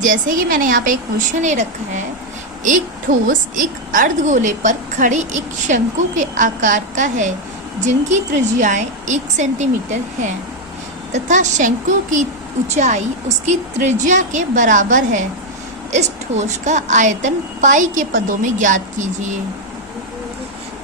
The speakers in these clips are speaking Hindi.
जैसे कि मैंने यहाँ पे एक क्वेश्चन दे रखा है, एक ठोस एक अर्धगोले पर खड़ी एक शंकु के आकार का है जिनकी त्रिज्याएं 1 सेंटीमीटर है तथा शंकु की ऊंचाई उसकी त्रिज्या के बराबर है। इस ठोस का आयतन पाई के पदों में ज्ञात कीजिए।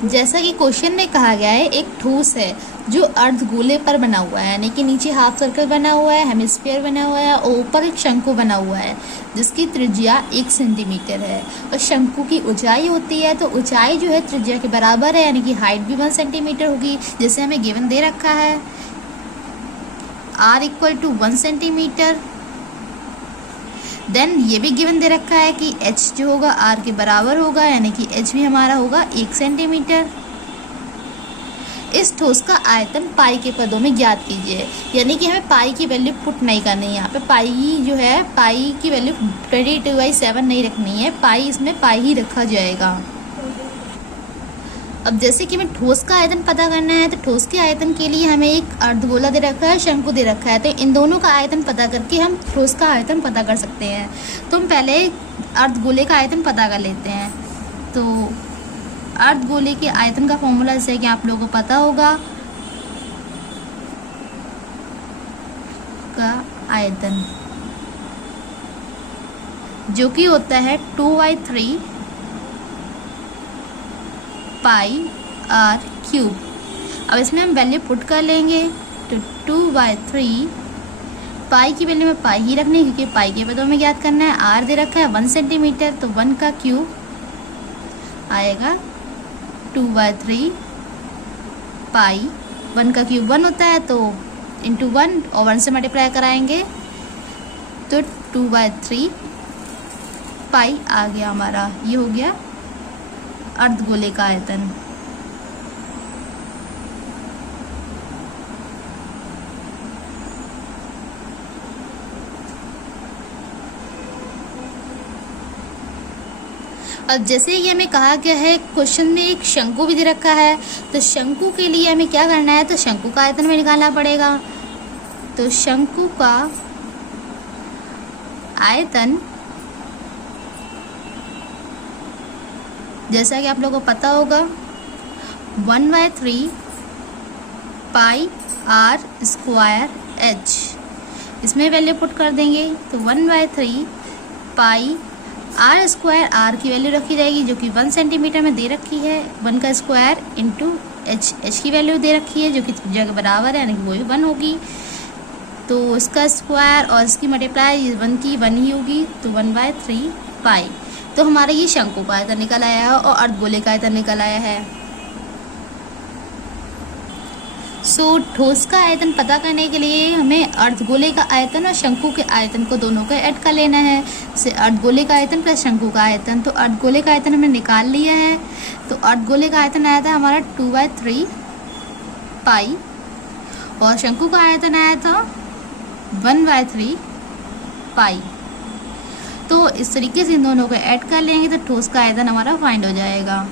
जैसा कि क्वेश्चन में कहा गया है, एक ठोस है जो अर्धगोले पर बना हुआ है, यानी कि नीचे हाफ सर्कल बना हुआ है, हेमिस्फीयर बना हुआ है और ऊपर एक शंकु बना हुआ है जिसकी त्रिज्या 1 सेंटीमीटर है और शंकु की ऊंचाई होती है, तो ऊंचाई जो है त्रिज्या के बराबर है, यानी कि हाइट भी 1 सेंटीमीटर होगी। जैसे हमें गिवन दे रखा है r = 1 सेंटीमीटर। देन ये भी गिवन दे रखा है कि h जो होगा r के बराबर होगा, यानी कि h भी हमारा होगा 1 सेंटीमीटर। इस ठोस का आयतन पाई के पदों में ज्ञात कीजिए, यानी कि हमें पाई की वैल्यू पुट नहीं करनी है। यहाँ पे पाई जो है, पाई की वैल्यू 22/7 नहीं रखनी है, पाई इसमें पाई ही रखा जाएगा। अब जैसे कि हमें ठोस का आयतन पता करना है, तो ठोस के आयतन के लिए हमें एक अर्धगोला दे रखा है, शंकु दे रखा है, तो इन दोनों का आयतन पता करके हम ठोस का आयतन पता कर सकते हैं। तो हम पहले अर्धगोले का आयतन पता कर लेते हैं। तो अर्धगोले के आयतन का फॉर्मूला जैसे कि आप लोगों को पता होगा, का आयतन जो कि होता है 2/3 पाई r क्यूब। अब इसमें हम वैल्यू पुट कर लेंगे, तो 2/3 पाई की वैल्यू में पाई ही रखनी है क्योंकि पाई के पदों में ज्ञात करना है। r दे रखा है 1 सेंटीमीटर, तो 1 का क्यूब आएगा 2/3 पाई। 1 का क्यूब 1 होता है, तो इंटू 1 और 1 से मल्टीप्लाई कराएंगे तो 2/3 पाई आ गया हमारा। ये हो गया अर्धगोले का आयतन। अब जैसे ये हमें कहा गया है, क्वेश्चन में एक शंकु भी दे रखा है, तो शंकु के लिए हमें क्या करना है, तो शंकु का आयतन में निकालना पड़ेगा। तो शंकु का आयतन जैसा कि आप लोगों को पता होगा 1/3 पाई r² h। इसमें वैल्यू पुट कर देंगे, तो 1/3 पाई r² r की वैल्यू रखी जाएगी जो कि 1 सेंटीमीटर में दे रखी है। 1 का स्क्वायर इंटू h की वैल्यू दे रखी है जो कि त्रिज्या के बराबर है, यानी कि वो भी 1 होगी। तो इसका स्क्वायर और इसकी मल्टीप्लाई 1 की 1 ही होगी, तो 1/3 पाई। तो हमारा ये शंकु का आयतन निकल आया है और अर्धगोले का आयतन निकल आया है। ठोस का आयतन पता करने के लिए हमें अर्धगोले का आयतन और शंकु के आयतन को दोनों का ऐड कर लेना है। जैसे अर्धगोले का आयतन प्लस शंकु का आयतन, तो अर्धगोले का आयतन हमने निकाल लिया है। तो अर्धगोले का आयतन आया था हमारा 2/3 पाई और शंकु का आयतन आया था 1/3 पाई। तो इस तरीके से इन दोनों को ऐड कर लेंगे तो ठोस का आयतन हमारा फाइंड हो जाएगा।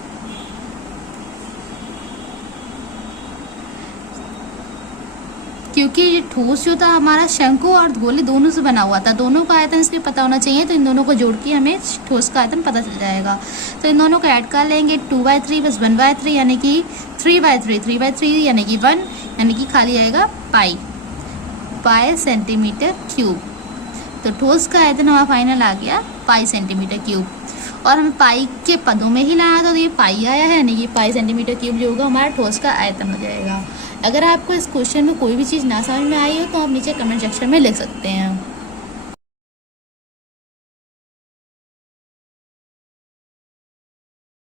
क्योंकि ये ठोस जो था हमारा शंकु और अर्धगोले दोनों से बना हुआ था, दोनों का आयतन इसमें पता होना चाहिए, तो इन दोनों को जोड़ के हमें ठोस का आयतन पता चल जाएगा। तो इन दोनों को ऐड कर लेंगे, 2/3 + 1/3 यानी कि 3/3, 3/3 यानी कि 1, यानी कि खाली आएगा पाई सेंटीमीटर क्यूब। तो ठोस का आयतन हमारा फाइनल आ गया पाई सेंटीमीटर क्यूब, और हमें पाई के पदों में ही लाना था, तो ये पाई आया है, यानी कि पाई सेंटीमीटर क्यूब जो होगा हमारा ठोस का आयतन हो जाएगा। अगर आपको इस क्वेश्चन में कोई भी चीज़ ना समझ में आई हो तो आप नीचे कमेंट सेक्शन में लिख सकते हैं।